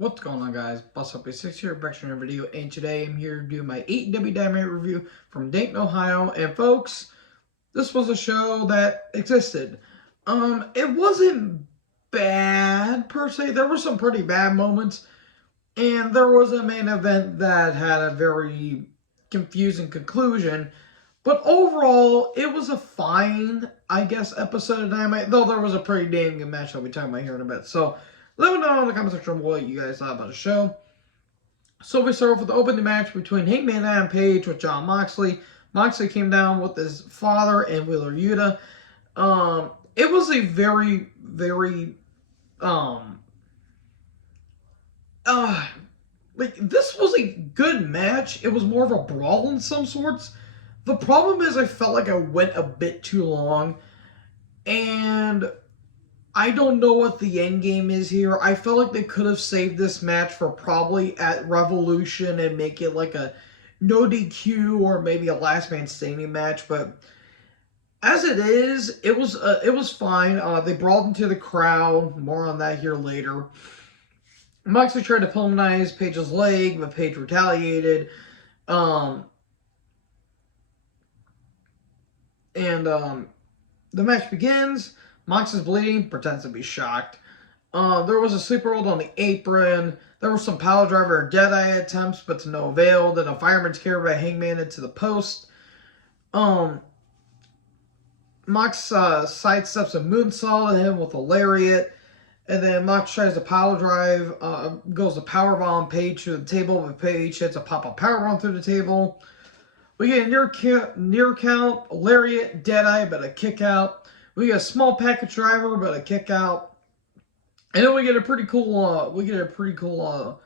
What's going on, guys? Boss Up 6 here, back to another video, and today I'm here to do my AEW Dynamite review from Dayton, Ohio. And folks, this was a show that existed. It wasn't bad per se. There were some pretty bad moments, and there was a main event that had a very confusing conclusion. But overall, it was a fine, I guess, episode of Dynamite, though there was a pretty damn good match I'll be talking about here in a bit. So, let me know in the comment section what you guys thought about the show. So we start off with the opening match between Hangman and Adam Page with Jon Moxley. Moxley came down with his father and Wheeler Yuta. It was a very, very, this was a good match. It was more of a brawl in some sorts. The problem is I felt like I went a bit too long, and I don't know what the end game is here. I feel like they could have saved this match for probably at Revolution and make it like a no DQ or maybe a last man standing match. But as it is, it was fine. They brawled into the crowd. More on that here later. Moxley tried to pulverize Page's leg, but Page retaliated. The match begins. Mox is bleeding, pretends to be shocked. There was a sleeper hold on the apron. There was some power driver Deadeye attempts, but to no avail. Then a fireman's carry by Hangman into the post. Mox sidesteps a moonsault at him with a lariat. And then Mox tries to power drive, goes to powerbomb Page through the table, but Page hits a pop-up powerbomb through the table. We get a near count, lariat, Deadeye, but a kick out. We get a small package driver, but a kick out. And then we get a pretty cool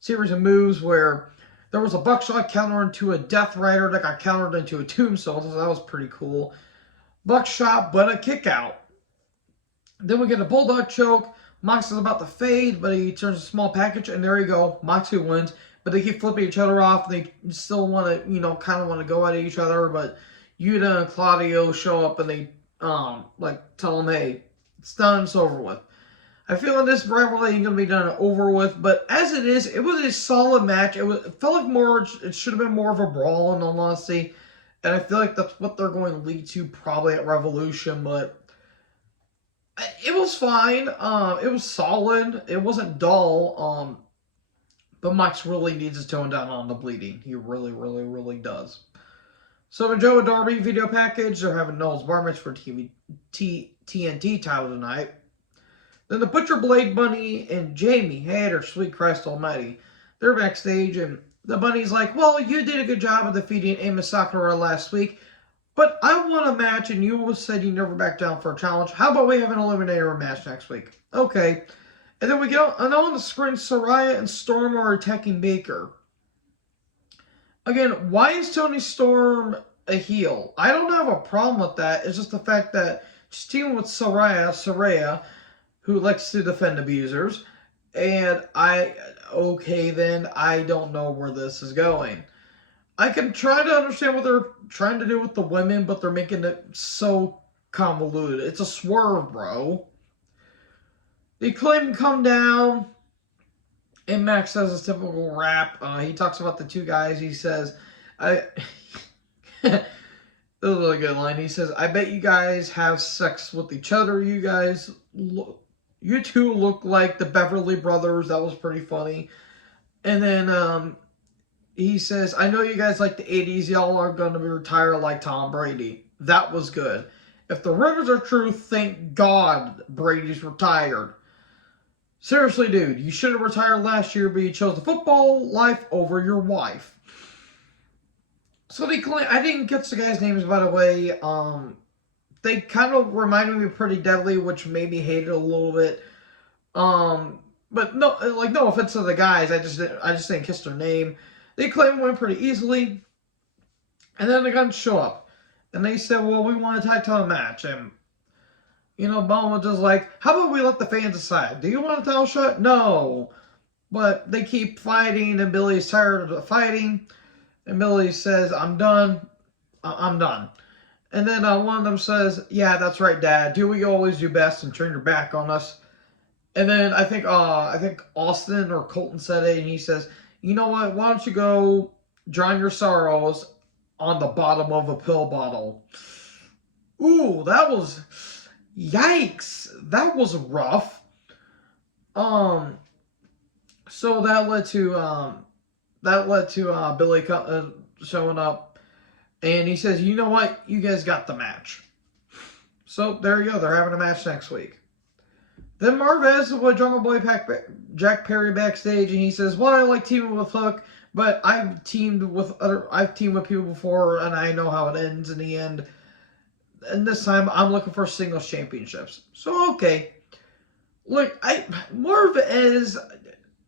series of moves where there was a buckshot counter into a Death Rider that got countered into a tombstone, so that was pretty cool. Buckshot, but a kick out. Then we get a bulldog choke. Mox is about to fade, but he turns a small package, and there you go. Moxley wins, but they keep flipping each other off. They still want to, kind of want to go at each other, but Yuta and Claudio show up, and they tell them, hey, it's done, it's over with. I feel like this rivalry ain't going to be done and over with, but as it is, it was a solid match. It felt like it should have been more of a brawl, in all honesty, and I feel like that's what they're going to lead to probably at Revolution, but it was fine. It was solid. It wasn't dull, but Mox really needs to tone down on the bleeding. He really, really, really does. So the Joe and Darby video package, they're having Noel's bar match for TNT title tonight. Then the Butcher Blade Bunny and Jamie Hader, sweet Christ almighty, they're backstage, and the Bunny's like, well, you did a good job of defeating Amy Sakura last week, but I want a match, and you said you never back down for a challenge. How about we have an Eliminator match next week? Okay. And then we get on the screen, Saraya and Storm are attacking Baker. Again, why is Toni Storm a heel? I don't have a problem with that. It's just the fact that she's teaming with Saraya, who likes to defend abusers. And okay then, I don't know where this is going. I can try to understand what they're trying to do with the women, but they're making it so convoluted. It's a swerve, bro. They claim to come down, and Max says his typical rap. He talks about the two guys. He says, this is a really good line. He says, I bet you guys have sex with each other. You two look like the Beverly Brothers. That was pretty funny. And then he says, I know you guys like the 80s. Y'all are going to be retired like Tom Brady. That was good. If the rumors are true, thank God Brady's retired. Seriously, dude, you should have retired last year, but you chose the football life over your wife. So I didn't catch the guys' names, by the way. They kind of reminded me of Pretty Deadly, which made me hate it a little bit. But no offense to the guys, I just didn't catch their name. They claim it went pretty easily, and then the guns show up, and they said, well, we want a tag team match, and Bone was just like, how about we let the fans decide? Do you want a title shot? No. But they keep fighting, and Billy's tired of the fighting. And Billy says, I'm done. I'm done. And then one of them says, yeah, that's right, Dad. Do what you always do best and turn your back on us. And then I think Austin or Colton said it, and he says, "You know what? Why don't you go drown your sorrows on the bottom of a pill bottle?" Ooh, that was yikes. That was rough. Um, so that led to Billy showing up, and he says, "You know what? You guys got the match." So there you go. They're having a match next week. Then Marvez with Jungle Boy Jack Perry backstage, and he says, "Well, I like teaming with Hook, but I've teamed with people before, and I know how it ends in the end. And this time, I'm looking for singles championships." So okay, look, Marvez,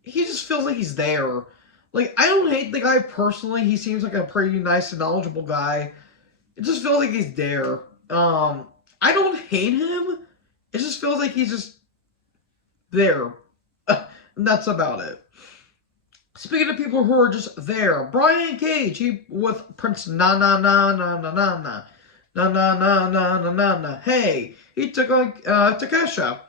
he just feels like he's there. Like, I don't hate the guy personally. He seems like a pretty nice and knowledgeable guy. It just feels like he's there. I don't hate him. It just feels like he's just there. And that's about it. Speaking of people who are just there, Brian Cage, he with Prince na na na na na na na na na na na na na na. Hey, he took on Takesha.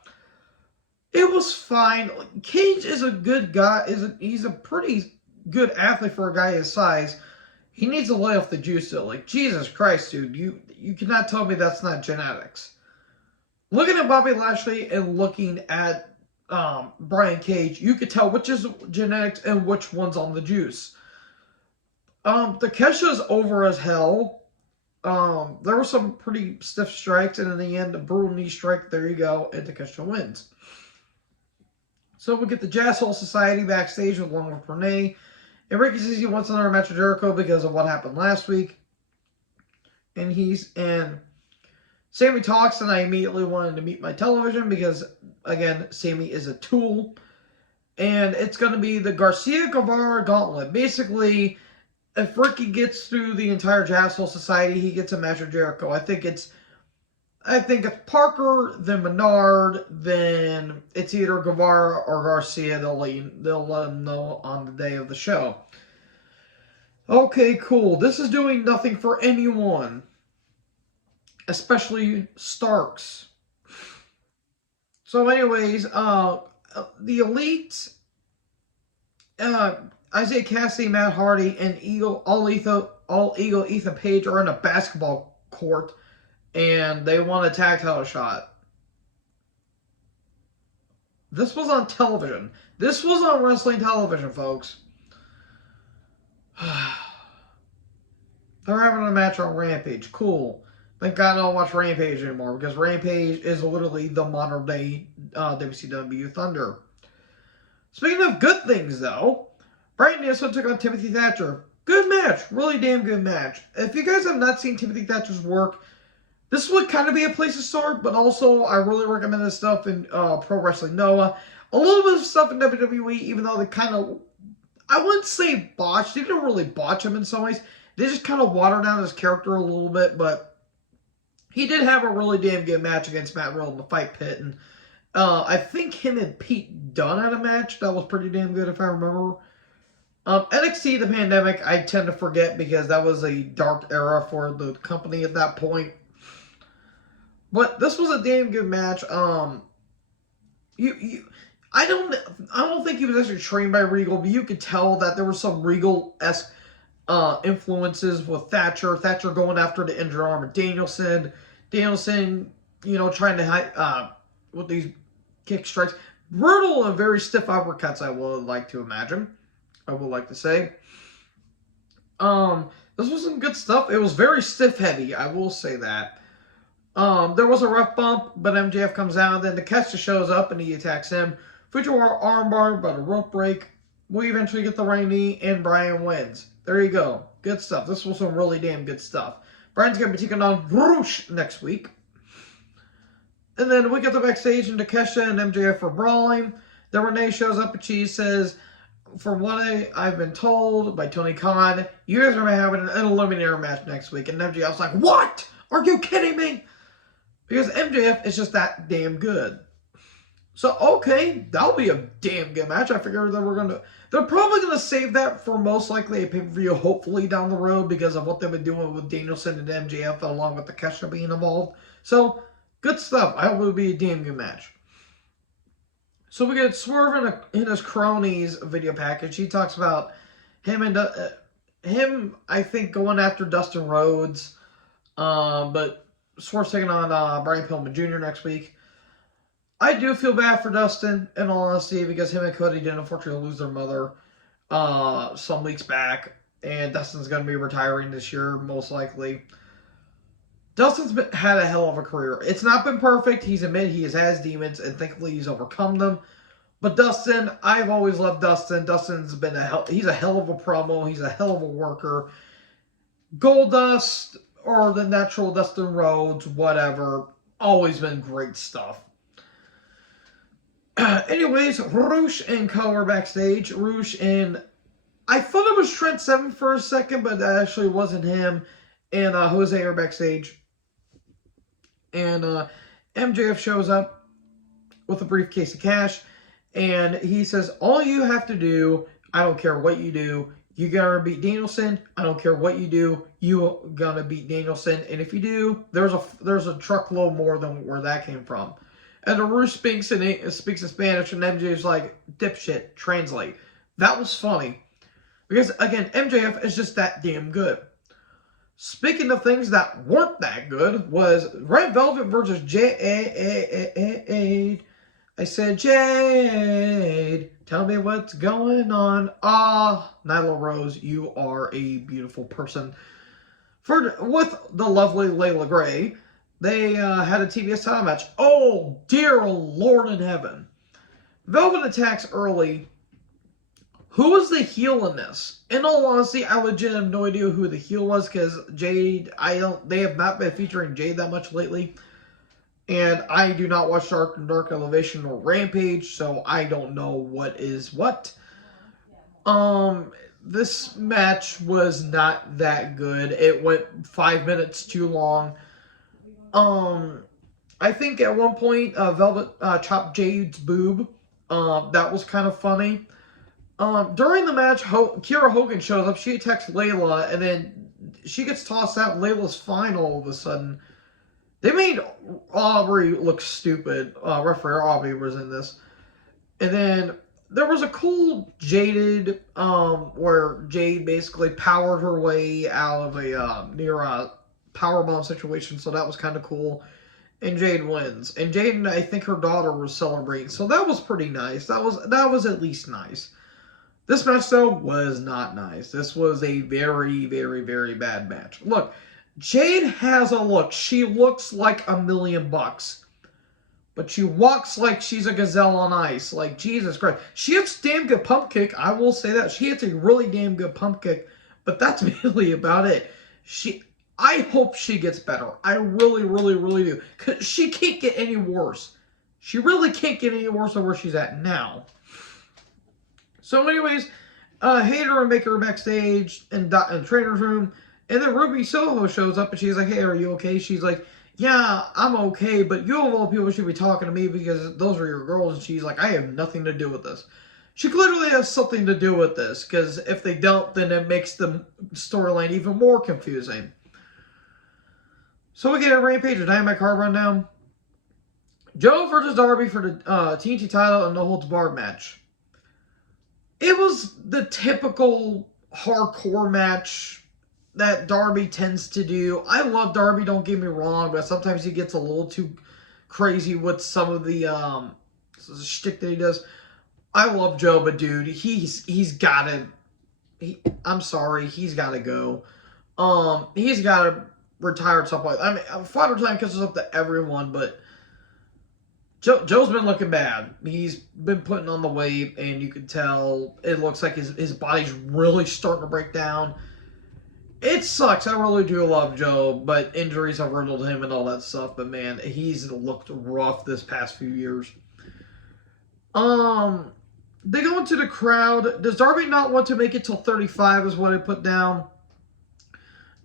It was fine. Cage is a good guy. He's a pretty good athlete for a guy his size. He needs to lay off the juice though. Like, Jesus Christ, dude, you cannot tell me that's not genetics. Looking at Bobby Lashley and looking at Brian Cage, you could tell which is genetics and which one's on the juice. Takesha's over as hell. There were some pretty stiff strikes, and in the end, a brutal knee strike. There you go, and Takesha wins. So we get the Jazz Hole Society backstage along with Renee. And Ricky says he wants another match with Jericho because of what happened last week. And Sammy talks, and I immediately wanted to mute my television because, again, Sammy is a tool. And it's going to be the Garcia Guevara Gauntlet. Basically, if Ricky gets through the entire Jazz Hole Society, he gets a match with Jericho. I think it's Parker, then Menard, then it's either Guevara or Garcia. They'll let him know on the day of the show. Okay, cool. This is doing nothing for anyone, especially Starks. So, anyways, the Elite, Isaiah Cassidy, Matt Hardy, and All Eagle Ethan Page are in a basketball court. And they won a tag title shot. This was on television. This was on wrestling television, folks. They're having a match on Rampage. Cool. Thank God I don't watch Rampage anymore, because Rampage is literally the modern day WCW Thunder. Speaking of good things, though, Brian Danielson took on Timothy Thatcher. Good match. Really damn good match. If you guys have not seen Timothy Thatcher's work, this would kind of be a place to start, but also I really recommend this stuff in Pro Wrestling Noah. A little bit of stuff in WWE, even though they kind of, I wouldn't say botched. They didn't really botch him in some ways. They just kind of watered down his character a little bit, but he did have a really damn good match against Matt Riddle in the Fight Pit. And I think him and Pete Dunne had a match that was pretty damn good, if I remember. NXT The Pandemic, I tend to forget because that was a dark era for the company at that point. But this was a damn good match. I don't think he was actually trained by Regal, but you could tell that there were some Regal-esque influences with Thatcher. Thatcher going after the injured arm of Danielson. Danielson, trying to hide with these kick strikes. Brutal and very stiff uppercuts, I would like to imagine. I would like to say. This was some good stuff. It was very stiff heavy, I will say that. There was a rough bump, but MJF comes out, then Takeshita shows up and he attacks him. Fujiwara armbar, but a rope break. We eventually get the running knee, and Bryan wins. There you go. Good stuff. This was some really damn good stuff. Bryan's going to be taking on Roosh next week. And then we get the backstage, and Takeshita and MJF are brawling. Then Renee shows up, and she says, "For what I've been told by Tony Khan, you guys are having an eliminator match next week." And MJF's like, "What? Are you kidding me?" Because MJF is just that damn good. So, okay, that'll be a damn good match. I figure that they're probably going to save that for most likely a pay-per-view, hopefully down the road, because of what they've been doing with Danielson and MJF, along with Takeshita being involved. So, good stuff. I hope it'll be a damn good match. So we get Swerve in his cronies video package. He talks about him and I think, going after Dustin Rhodes, but Swerve's taking on Brian Pillman Jr. next week. I do feel bad for Dustin, in all honesty, because him and Cody did unfortunately lose their mother some weeks back, and Dustin's going to be retiring this year, most likely. Dustin's had a hell of a career. It's not been perfect. He's admitted he has demons, and thankfully he's overcome them. But Dustin, I've always loved Dustin. Dustin's been he's a hell of a promo. He's a hell of a worker. Goldust or the natural Dustin Rhodes, whatever, always been great stuff. Anyways, Roosh and Co are backstage. Roosh and I thought it was Trent Seven for a second, but that actually wasn't him. And Jose are backstage. And MJF shows up with a briefcase of cash. And he says, all you have to do, I don't care what you do, you gotta beat Danielson. I don't care what you do, you gotta beat Danielson. And if you do, there's a truckload more than where that came from. And the Roosh speaks in Spanish, and MJF's like, dipshit, translate. That was funny. Because, again, MJF is just that damn good. Speaking of things that weren't that good, was Red Velvet versus Jade. I said, Jade, tell me what's going on. Nyla Rose, you are a beautiful person. With the lovely Layla Gray, they had a TBS title match. Oh, dear Lord in heaven. Velvet attacks early. Who was the heel in this? In all honesty, I legit have no idea who the heel was, because Jade, they have not been featuring Jade that much lately. And I do not watch Dark Elevation or Rampage, so I don't know what is what. This match was not that good. It went 5 minutes too long. I think at one point, Velvet chopped Jade's boob. That was kind of funny. During the match, Kiera Hogan shows up. She attacks Layla, and then she gets tossed out. Layla's fine all of a sudden. They made Aubrey look stupid. Referee Aubrey was in this. And then there was a cool Jaded, where Jade basically powered her way out of a near a powerbomb situation, so that was kind of cool. And Jade wins. And Jade, I think her daughter was celebrating, so that was pretty nice. That was at least nice. This match, though, was not nice. This was a very, very, very bad match. Look, Jade has a look. She looks like $1,000,000. But she walks like she's a gazelle on ice. Like, Jesus Christ. She hits a damn good pump kick. I will say that. She hits a really damn good pump kick. But that's really about it. I hope she gets better. I really, really, really do. Because she can't get any worse. She really can't get any worse than where she's at now. So anyways, Hayter and Baker are backstage in the trainer's room. And then Ruby Soho shows up and she's like, hey, are you okay? She's like, yeah, I'm okay, but you of all people should be talking to me because those are your girls. And she's like, I have nothing to do with this. She clearly has something to do with this, because if they don't, then it makes the storyline even more confusing. So we get a Rampage of Dynamite card rundown. Joe versus Darby for the TNT title and No Holds Barred match. It was the typical hardcore match that Darby tends to do. I love Darby, don't get me wrong, but sometimes he gets a little too crazy with some of the shtick that he does. I love Joe, but dude, he's got to. I'm sorry, he's got to go. He's got to retire at some point. I mean, Father Time catches up to everyone, but Joe's been looking bad. He's been putting on the weight, and you can tell it looks like his body's really starting to break down. It sucks. I really do love Joe, but injuries have riddled him and all that stuff. But man, he's looked rough this past few years. They go into the crowd. Does Darby not want to make it till 35 is what I put down.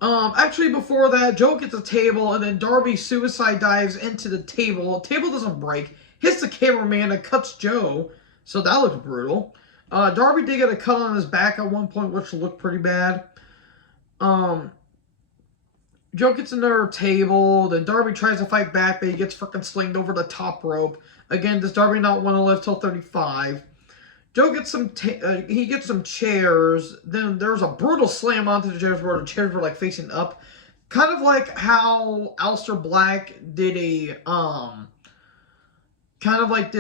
Actually, before that, Joe gets a table, and then Darby suicide dives into the table. The table doesn't break. Hits the cameraman and cuts Joe. So that looks brutal. Darby did get a cut on his back at one point, which looked pretty bad. Joe gets another table. Then Darby tries to fight back, but he gets freaking slinged over the top rope. Again, does Darby not want to live till 35? Joe gets he gets some chairs. Then there's a brutal slam onto the chairs where the chairs were like facing up. Kind of like how Aleister Black did did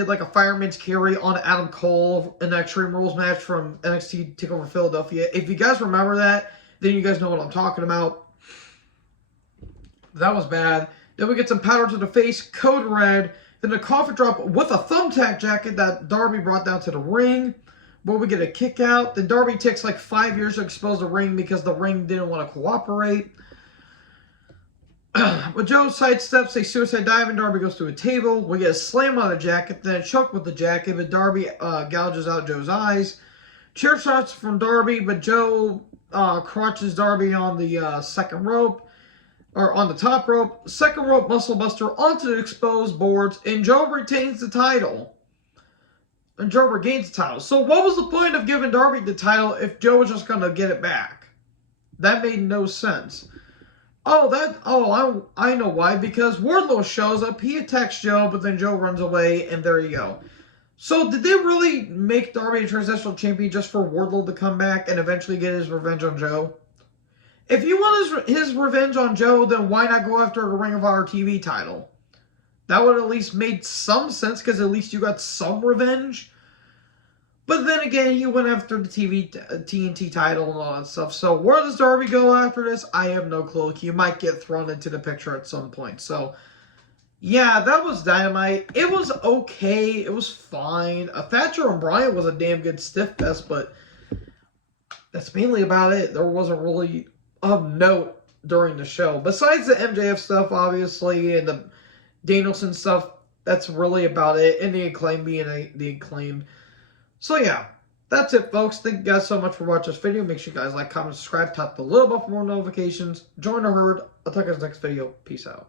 like a fireman's carry on Adam Cole in the Extreme Rules match from NXT TakeOver Philadelphia. If you guys remember that, then you guys know what I'm talking about. That was bad. Then we get some powder to the face, Code Red. Then a coffin drop with a thumbtack jacket that Darby brought down to the ring. Where we get a kick out. Then Darby takes like 5 years to expose the ring because the ring didn't want to cooperate. But Joe sidesteps a suicide dive and Darby goes to a table. We get a slam on the jacket, then a choke with the jacket, but Darby gouges out Joe's eyes. Chair shots from Darby, but Joe crotches Darby on the second rope, or on the top rope. Second rope muscle buster onto the exposed boards, and Joe retains the title. And Joe regains the title. So what was the point of giving Darby the title if Joe was just going to get it back? That made no sense. I know why. Because Wardlow shows up, he attacks Joe, but then Joe runs away, and there you go. So did they really make Darby a transitional champion just for Wardlow to come back and eventually get his revenge on Joe? If you want his revenge on Joe, then why not go after the Ring of Honor TV title? That would at least made some sense, because at least you got some revenge. But then again, he went after the TNT title and all that stuff. So where does Darby go after this? I have no clue. He might get thrown into the picture at some point. So, yeah, that was Dynamite. It was okay. It was fine. Thatcher and Bryant was a damn good stiff fest, but that's mainly about it. There wasn't really of note during the show. Besides the MJF stuff, obviously, and the Danielson stuff, that's really about it. And the Acclaim being the Acclaimed. So yeah, that's it, folks. Thank you guys so much for watching this video. Make sure you guys like, comment, subscribe, tap the little bell for more notifications. Join the herd. I'll talk to you guys next video. Peace out.